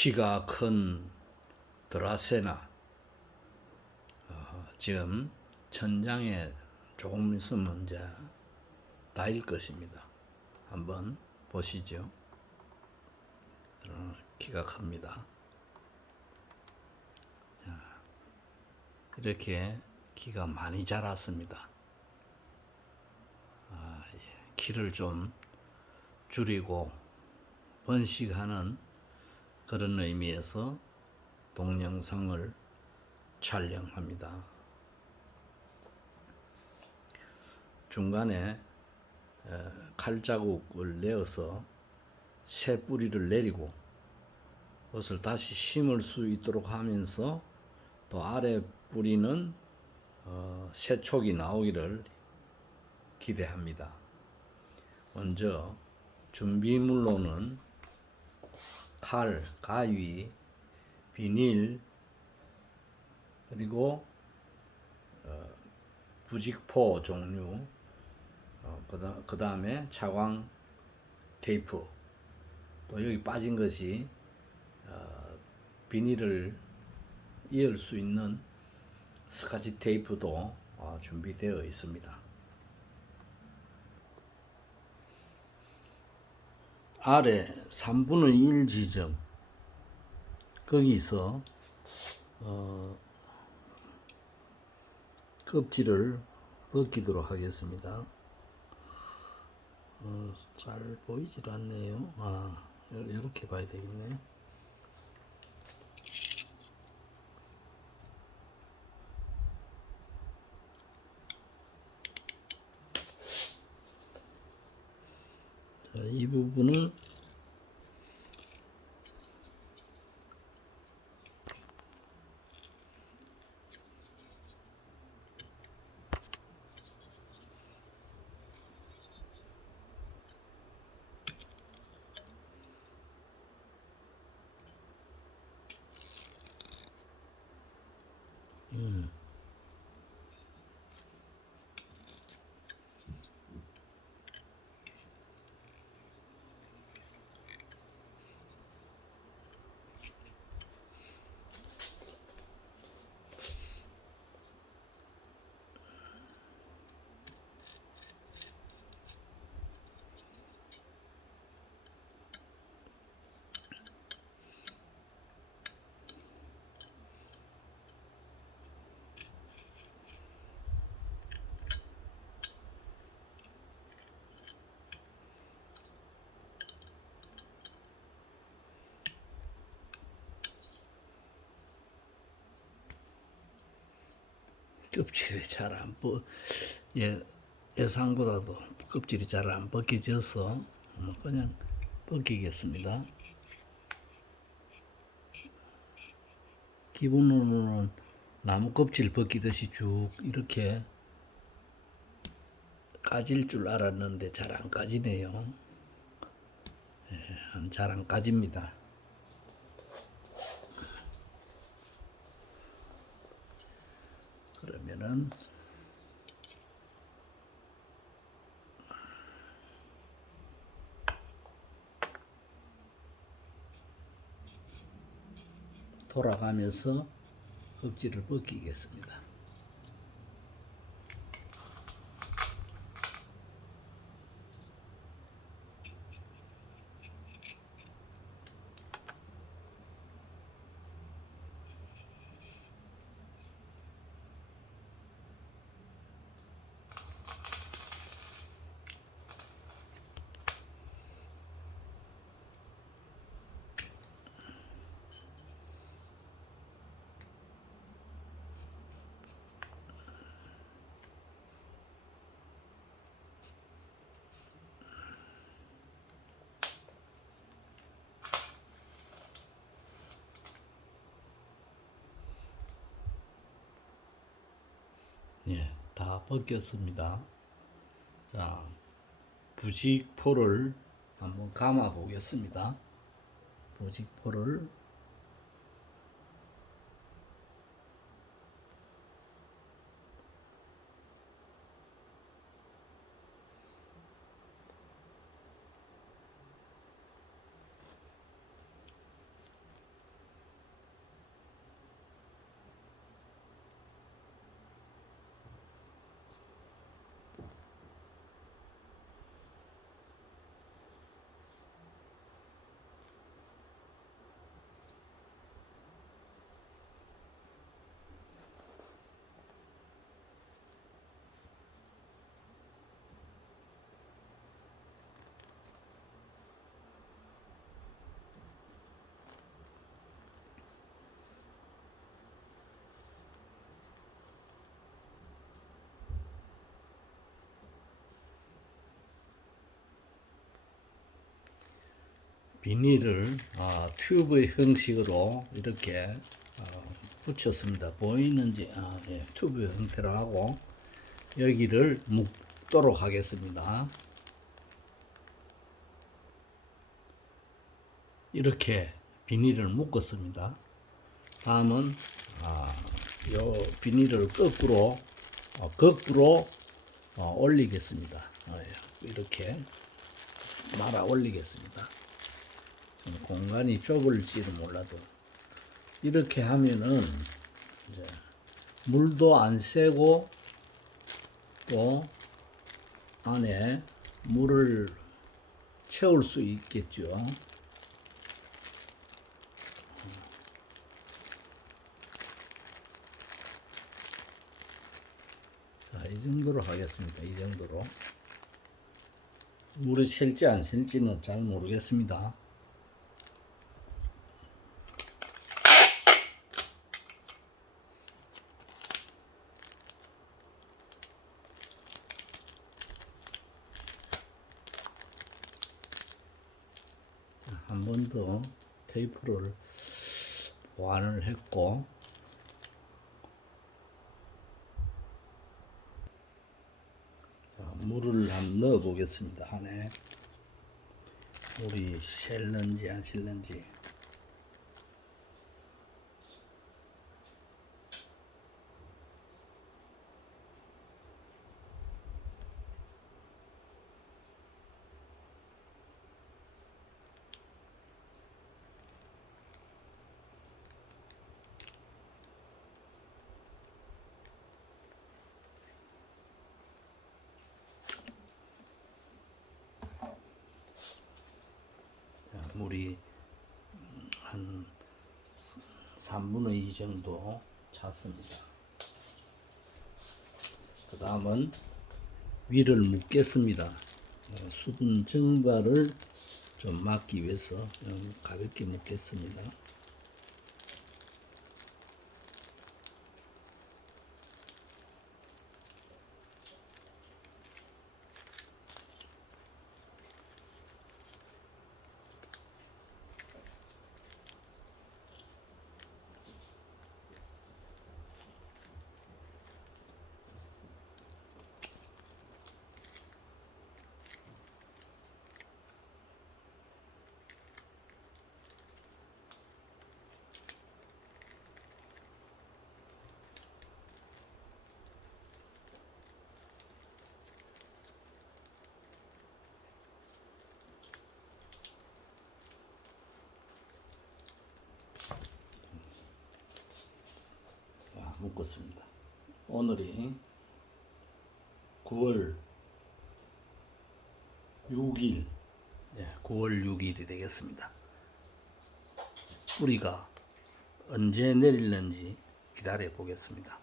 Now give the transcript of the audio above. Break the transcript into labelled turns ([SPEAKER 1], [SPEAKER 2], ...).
[SPEAKER 1] 키가 큰 드라세나 어, 지금 천장에 조금 있으면 이제 닿을 것입니다. 한번 보시죠. 어, 키가 큽니다. 자, 이렇게 키가 많이 자랐습니다. 아, 예. 키를 좀 줄이고 번식하는 그런 의미에서 동영상을 촬영합니다. 중간에 에, 칼자국을 내어서 새 뿌리를 내리고 그것을 다시 심을 수 있도록 하면서 또 아래 뿌리는 어, 새 촉이 나오기를 기대합니다. 먼저 준비물로는 칼, 가위, 비닐, 그리고 어, 부직포 종류, 어, 그다, 그 다음에 차광 테이프, 또 여기 빠진 것이 어, 비닐을 이을 수 있는 스카치 테이프도 어, 준비되어 있습니다. 아래 3분의 1 지점 거기서 어, 껍질을 벗기도록 하겠습니다. 어, 잘 보이질 않네요. 아, 이렇게 봐야 되겠네. 자, 이부 껍질이 잘 안 벗, 예, 예상보다도 껍질이 잘 안 벗겨져서 뭐 그냥 벗기겠습니다. 기본으로는 나무 껍질 벗기듯이 쭉 이렇게 까질 줄 알았는데 잘 안 까지네요. 예, 잘안 까집니다. 그러면은 돌아가면서 껍질을 벗기겠습니다. 예, 다 벗겼습니다. 자, 부직포를 한번 감아 보겠습니다. 부직포를 비닐을 아, 튜브 형식으로 이렇게 어, 붙였습니다. 보이는지 아, 예, 튜브 형태로 하고 여기를 묶도록 하겠습니다. 이렇게 비닐을 묶었습니다. 다음은 아, 요 비닐을 거꾸로 어, 거꾸로 어, 올리겠습니다. 어, 이렇게 말아 올리겠습니다. 좀 공간이 좁을지도 몰라도 이렇게 하면은 이제 물도 안 새고 또 안에 물을 채울 수 있겠죠. 자, 이 정도로 하겠습니다. 이 정도로. 물이 셀지 안 셀지는 잘 모르겠습니다. 한 번 더 테이프를 보완을 했고. 자, 물을 한번 넣어 보겠습니다. 안에 물이 셀는지 안 셀는지 물이 음, 한 3분의 2 정도 찼습니다. 그 다음은 위를 묶겠습니다. 어, 수분 증발을 좀 막기 위해서 좀 가볍게 묶겠습니다. 자, 묶었습니다. 오늘이 9월 6일, 예, 9월 6일이 되겠습니다. 뿌리가 언제 내릴는지 기다려 보겠습니다.